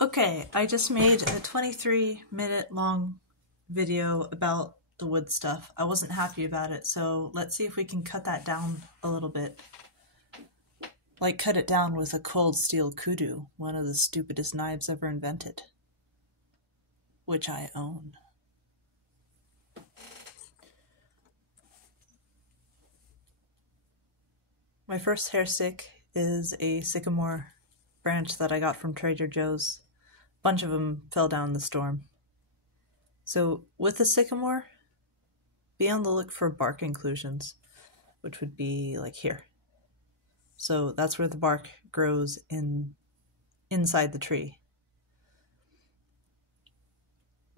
Okay, I just made a 23-minute long video about the wood stuff. I wasn't happy about it, so let's see if we can cut that down a little bit. Like cut it down with a cold steel kudu, one of the stupidest knives ever invented. Which I own. My first hair stick is a sycamore branch that I got from Trader Joe's. A bunch of them fell down in the storm. So with the sycamore, be on the look for bark inclusions, which would be like here. So that's where the bark grows inside the tree.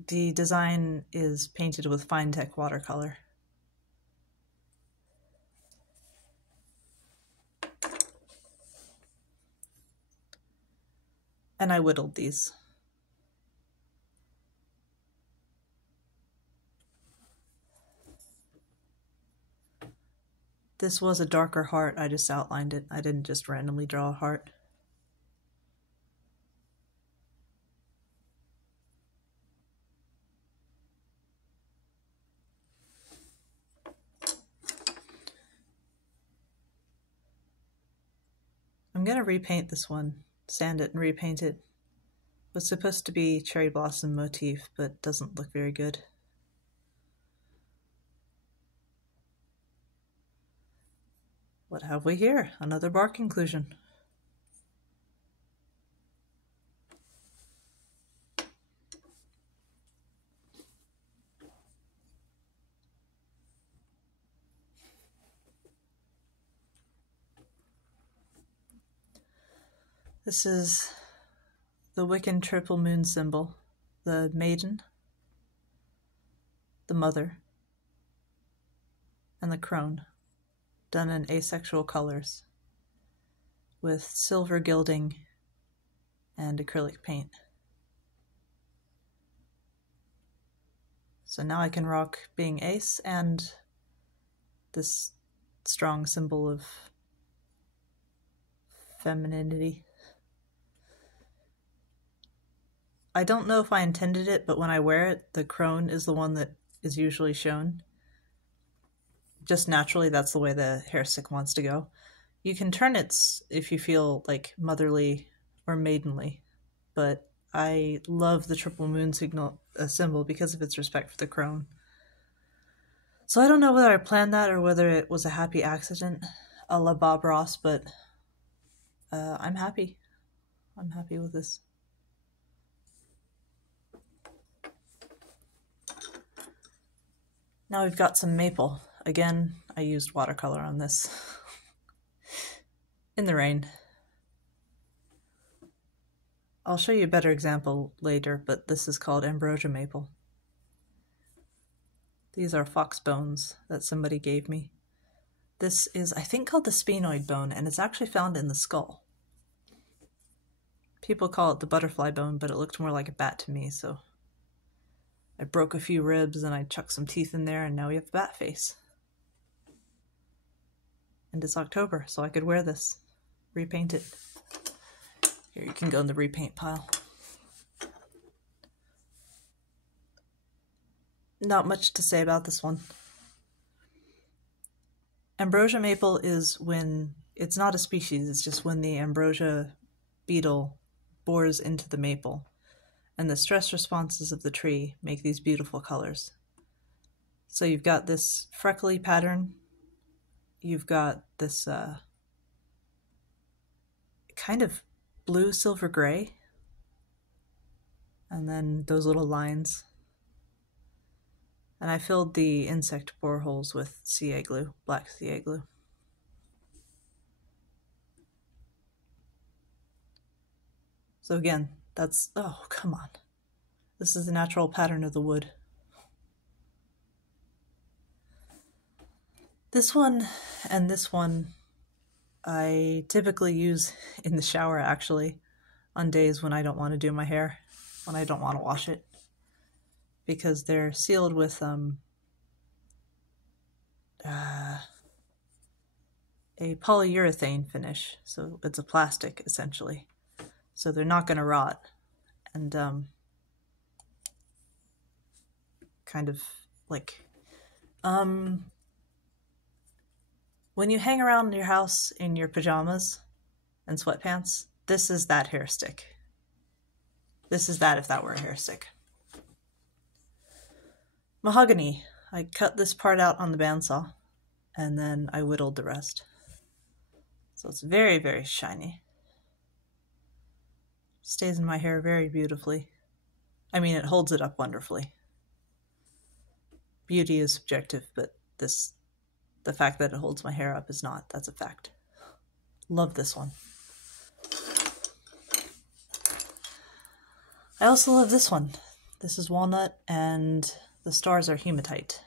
The design is painted with fine tech watercolor. And I whittled these. This was a darker heart, I just outlined it. I didn't just randomly draw a heart. I'm gonna repaint this one, sand it and repaint it. It was supposed to be cherry blossom motif, but doesn't look very good. What have we here? Another bark inclusion. This is the Wiccan triple moon symbol, the maiden, the mother, and the crone, done in asexual colors with silver gilding and acrylic paint. So now I can rock being ace and this strong symbol of femininity. I don't know if I intended it, but when I wear it, the crone is the one that is usually shown. Just naturally, that's the way the hair stick wants to go. You can turn it if you feel like motherly or maidenly, but I love the triple moon symbol because of its respect for the crone. So I don't know whether I planned that or whether it was a happy accident, a la Bob Ross, but I'm happy. I'm happy with this. Now we've got some maple. Again, I used watercolor on this. In the rain. I'll show you a better example later, but this is called ambrosia maple. These are fox bones that somebody gave me. This is, I think, called the sphenoid bone, and it's actually found in the skull. People call it the butterfly bone, but it looked more like a bat to me, so I broke a few ribs and I chucked some teeth in there, and now we have a bat face. And it's October, so I could wear this, repaint it. Here, you can go in the repaint pile. Not much to say about this one. Ambrosia maple is when, it's not a species, it's just when the ambrosia beetle bores into the maple, and the stress responses of the tree make these beautiful colors. So you've got this freckly pattern, you've got this kind of blue silver gray, and then those little lines. And I filled the insect boreholes with CA glue, black CA glue. So again, that's, oh, come on. This is the natural pattern of the wood. This one and this one I typically use in the shower, actually, on days when I don't want to do my hair, when I don't want to wash it, because they're sealed with a polyurethane finish, so it's a plastic, essentially. So they're not going to rot, and kind of like when you hang around your house in your pajamas and sweatpants, this is that hair stick. This is that if that were a hair stick. Mahogany. I cut this part out on the bandsaw and then I whittled the rest. So it's very, very shiny. Stays in my hair very beautifully. I mean, it holds it up wonderfully. Beauty is subjective, but the fact that it holds my hair up is not. That's a fact. Love this one. I also love this one. This is walnut and the stars are hematite.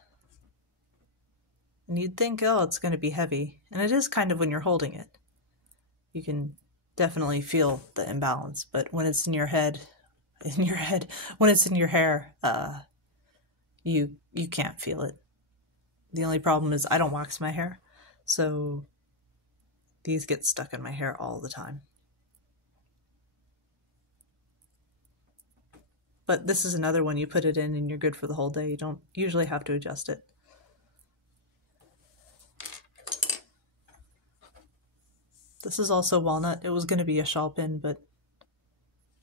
And you'd think, oh, it's going to be heavy. And it is kind of when you're holding it. You can definitely feel the imbalance. But when it's in your head, when it's in your hair, you can't feel it. The only problem is I don't wax my hair. So these get stuck in my hair all the time. But this is another one you put it in and you're good for the whole day. You don't usually have to adjust it. This is also walnut. It was going to be a shawl pin, but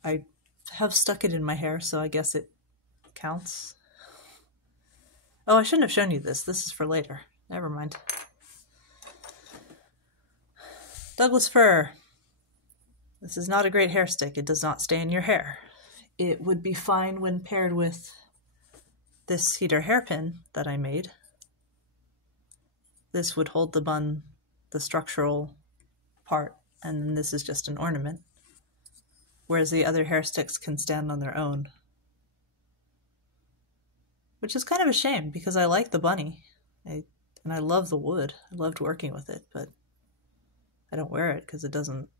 I have stuck it in my hair, so I guess it counts. Oh, I shouldn't have shown you this. This is for later. Never mind. Douglas fir. This is not a great hair stick. It does not stay in your hair. It would be fine when paired with this cedar hairpin that I made. This would hold the bun, the structural part, and then this is just an ornament. Whereas the other hair sticks can stand on their own. Which is kind of a shame because I like the bunny. And I love the wood. I loved working with it, but I don't wear it because it doesn't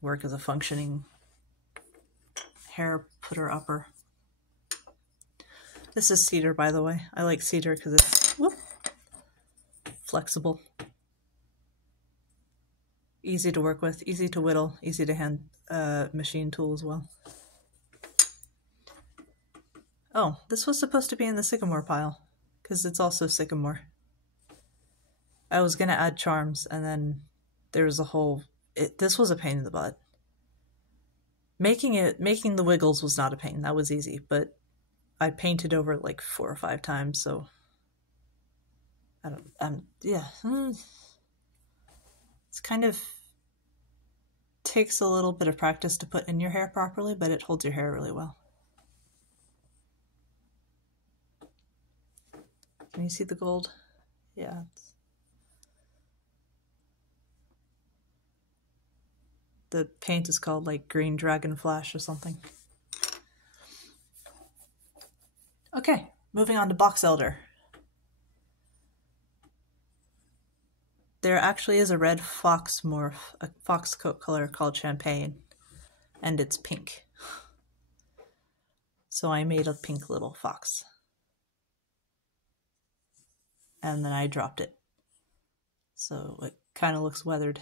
work as a functioning hair putter-upper. This is cedar, by the way. I like cedar because it's flexible. Easy to work with, easy to whittle, easy to hand machine tool as well. Oh, this was supposed to be in the sycamore pile because it's also sycamore. I was going to add charms and then there was a whole... this was a pain in the butt. Making the wiggles was not a pain. That was easy, but I painted over it like 4 or 5 times, so yeah. It's kind of takes a little bit of practice to put in your hair properly, but it holds your hair really well. Can you see the gold? Yeah. The paint is called like Green Dragon Flash or something. Okay, moving on to box elder. There actually is a red fox morph, a fox coat color called Champagne, and it's pink. So I made a pink little fox. And then I dropped it. So it kind of looks weathered.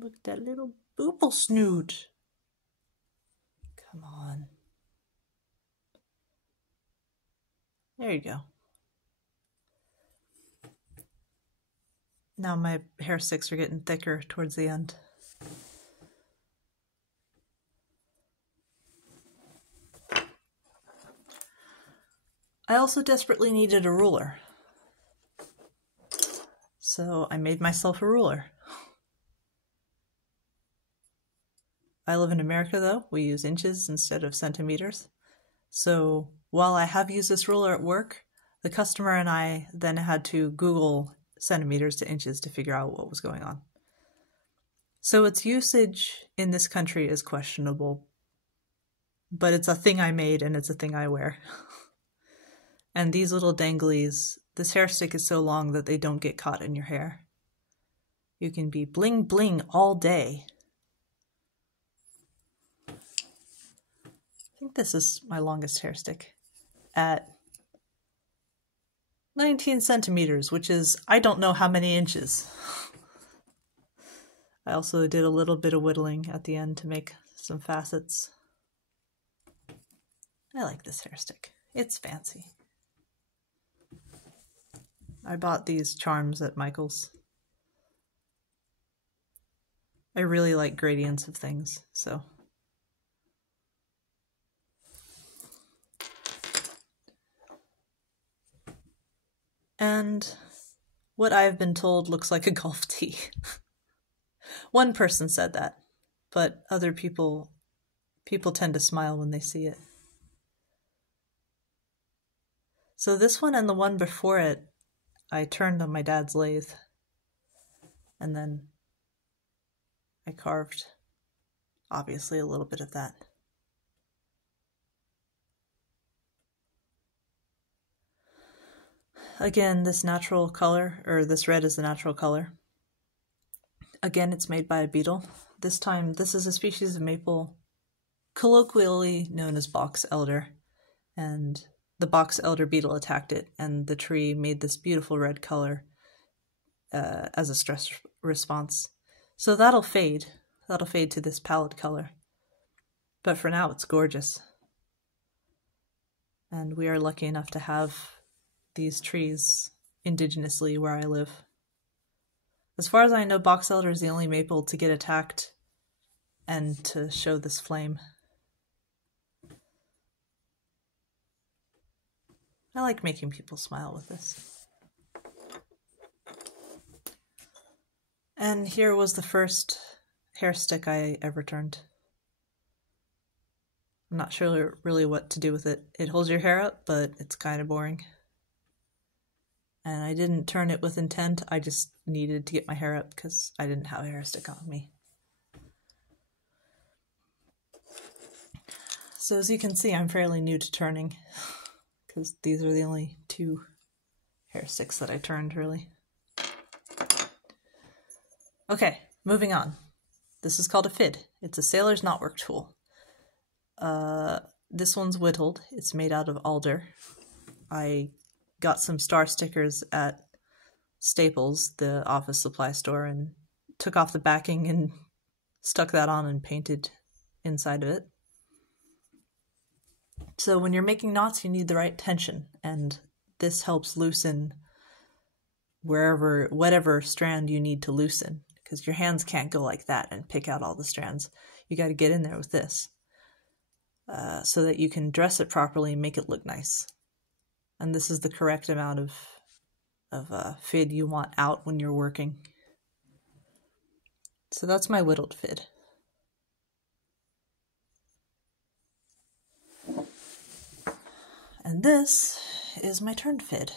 Look at that little boople snoot. Come on. There you go. Now my hair sticks are getting thicker towards the end. I also desperately needed a ruler. So I made myself a ruler. I live in America though. We use inches instead of centimeters. So while I have used this ruler at work, the customer and I then had to Google centimeters to inches to figure out what was going on. So its usage in this country is questionable, but it's a thing I made and it's a thing I wear. And these little danglies, this hair stick is so long that they don't get caught in your hair. You can be bling bling all day. I think this is my longest hair stick at 19 centimeters, which is, I don't know how many inches. I also did a little bit of whittling at the end to make some facets. I like this hair stick. It's fancy. I bought these charms at Michael's. I really like gradients of things, so. And what I've been told looks like a golf tee. One person said that, but other people tend to smile when they see it. So this one and the one before it, I turned on my dad's lathe, and then I carved, obviously, a little bit of that. Again, this natural color, or this red is the natural color. Again, it's made by a beetle. This time, this is a species of maple colloquially known as box elder, and the box elder beetle attacked it, and the tree made this beautiful red color as a stress response. So that'll fade. That'll fade to this pallid color. But for now, it's gorgeous. And we are lucky enough to have these trees indigenously where I live. As far as I know, box elder is the only maple to get attacked and to show this flame. I like making people smile with this. And here was the first hair stick I ever turned. I'm not sure really what to do with it. It holds your hair up, but it's kind of boring. And I didn't turn it with intent, I just needed to get my hair up because I didn't have a hair stick on me. So as you can see, I'm fairly new to turning, because these are the only two hair sticks that I turned, really. Okay, moving on. This is called a fid. It's a sailor's knotwork tool. This one's whittled. It's made out of alder. I got some star stickers at Staples, the office supply store, and took off the backing and stuck that on and painted inside of it. So when you're making knots, you need the right tension, and this helps loosen whatever strand you need to loosen, because your hands can't go like that and pick out all the strands. You got to get in there with this so that you can dress it properly and make it look nice. And this is the correct amount of fid you want out when you're working. So that's my whittled fid. And this is my turned fid.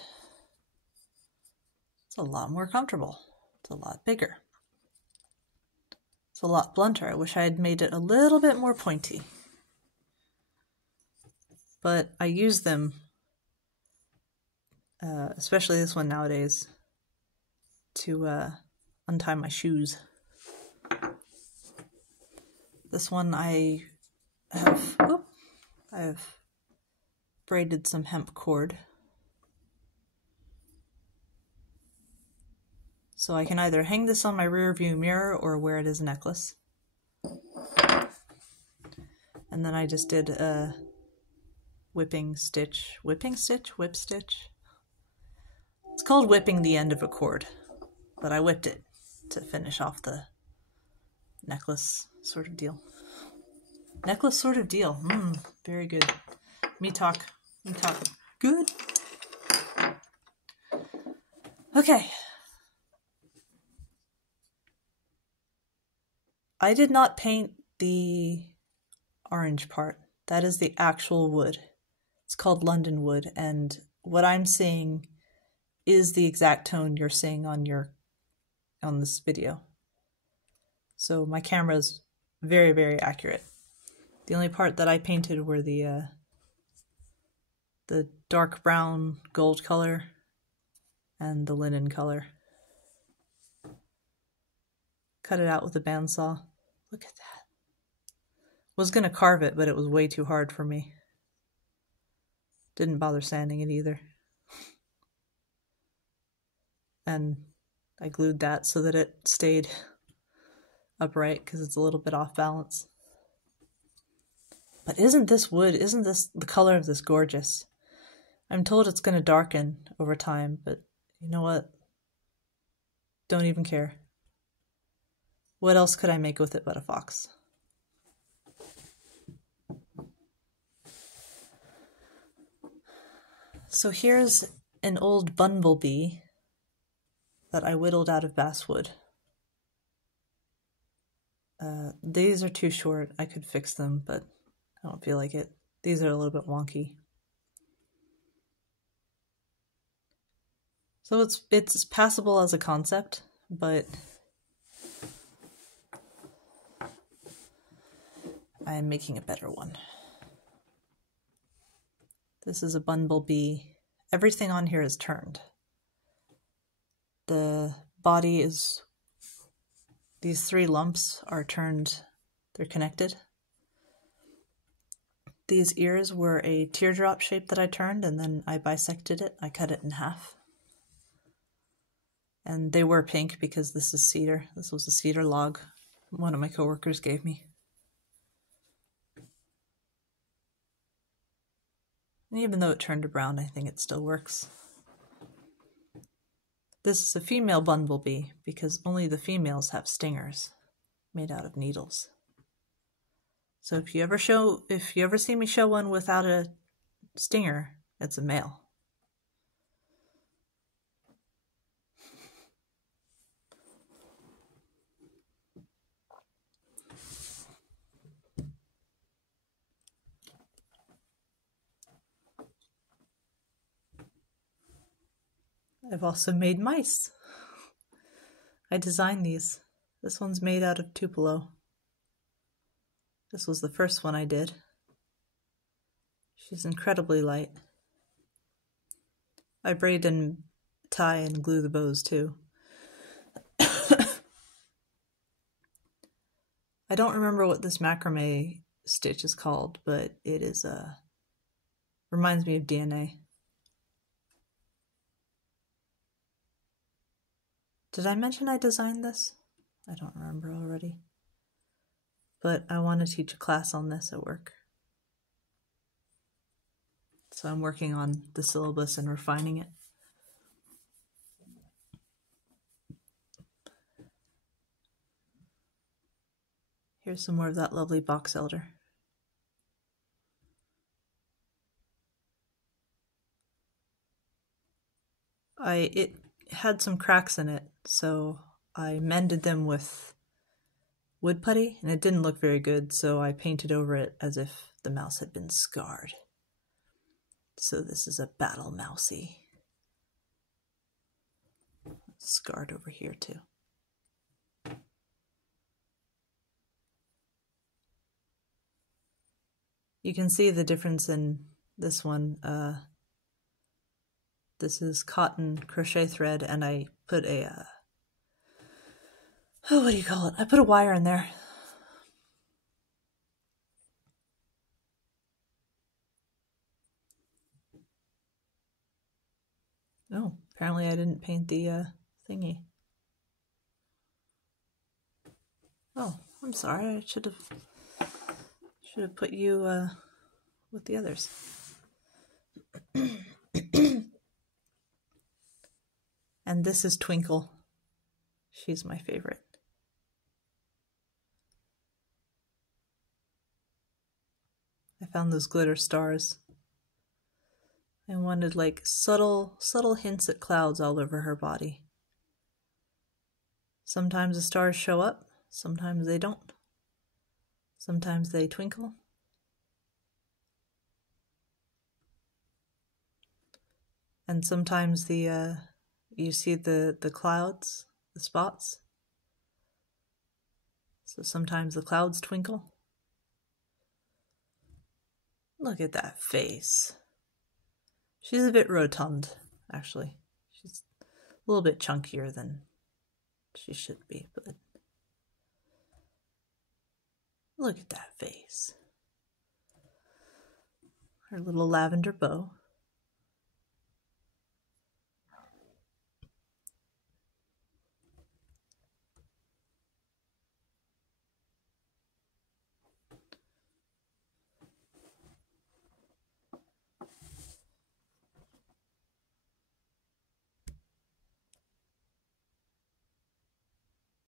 It's a lot more comfortable. It's a lot bigger. It's a lot blunter. I wish I had made it a little bit more pointy. But I use them, especially this one nowadays, to untie my shoes. This one I have braided some hemp cord. So I can either hang this on my rear view mirror or wear it as a necklace. And then I just did a whip stitch. It's called whipping the end of a cord, but I whipped it to finish off the necklace sort of deal. Necklace sort of deal. Very good. Me talk. Good. Okay. I did not paint the orange part. That is the actual wood. It's called London wood, and what I'm seeing is the exact tone you're seeing on this video. So my camera is very, very accurate. The only part that I painted were the dark brown gold color and the linen color. Cut it out with a bandsaw. Look at that. Was gonna carve it, but it was way too hard for me. Didn't bother sanding it either. and I glued that so that it stayed upright because it's a little bit off balance. But isn't this wood, isn't this the color of this gorgeous? I'm told it's going to darken over time, but you know what? Don't even care. What else could I make with it but a fox? So here's an old bumblebee that I whittled out of basswood. These are too short. I could fix them, but I don't feel like it. These are a little bit wonky. So it's passable as a concept, but I am making a better one. This is a bumblebee. Everything on here is turned. The body is, these 3 lumps are turned, they're connected. These ears were a teardrop shape that I turned, and then I bisected it. I cut it in half. And they were pink because this is cedar. This was a cedar log one of my coworkers gave me. And even though it turned to brown, I think it still works. This is a female bumblebee because only the females have stingers made out of needles. So if you ever see me show one without a stinger, it's a male. I've also made mice. I designed these. This one's made out of Tupelo. This was the first one I did. She's incredibly light. I braid and tie and glue the bows too. I don't remember what this macrame stitch is called, but it is reminds me of DNA. Did I mention I designed this? I don't remember already. But I want to teach a class on this at work. So I'm working on the syllabus and refining it. Here's some more of that lovely box elder. It had some cracks in it, so I mended them with wood putty, and it didn't look very good, so I painted over it as if the mouse had been scarred. So this is a battle mousey. Scarred over here too. You can see the difference in this one. This is cotton crochet thread, and I put a, what do you call it? I put a wire in there. Oh, apparently I didn't paint the thingy. Oh, I'm sorry. I should have put you with the others. And this is Twinkle. She's my favorite. I found those glitter stars. I wanted like subtle hints at clouds all over her body. Sometimes the stars show up, sometimes they don't. Sometimes they twinkle. And sometimes you see the clouds, the spots. So sometimes the clouds twinkle. Look at that face. She's a bit rotund, actually. She's a little bit chunkier than she should be, but look at that face. Her little lavender bow.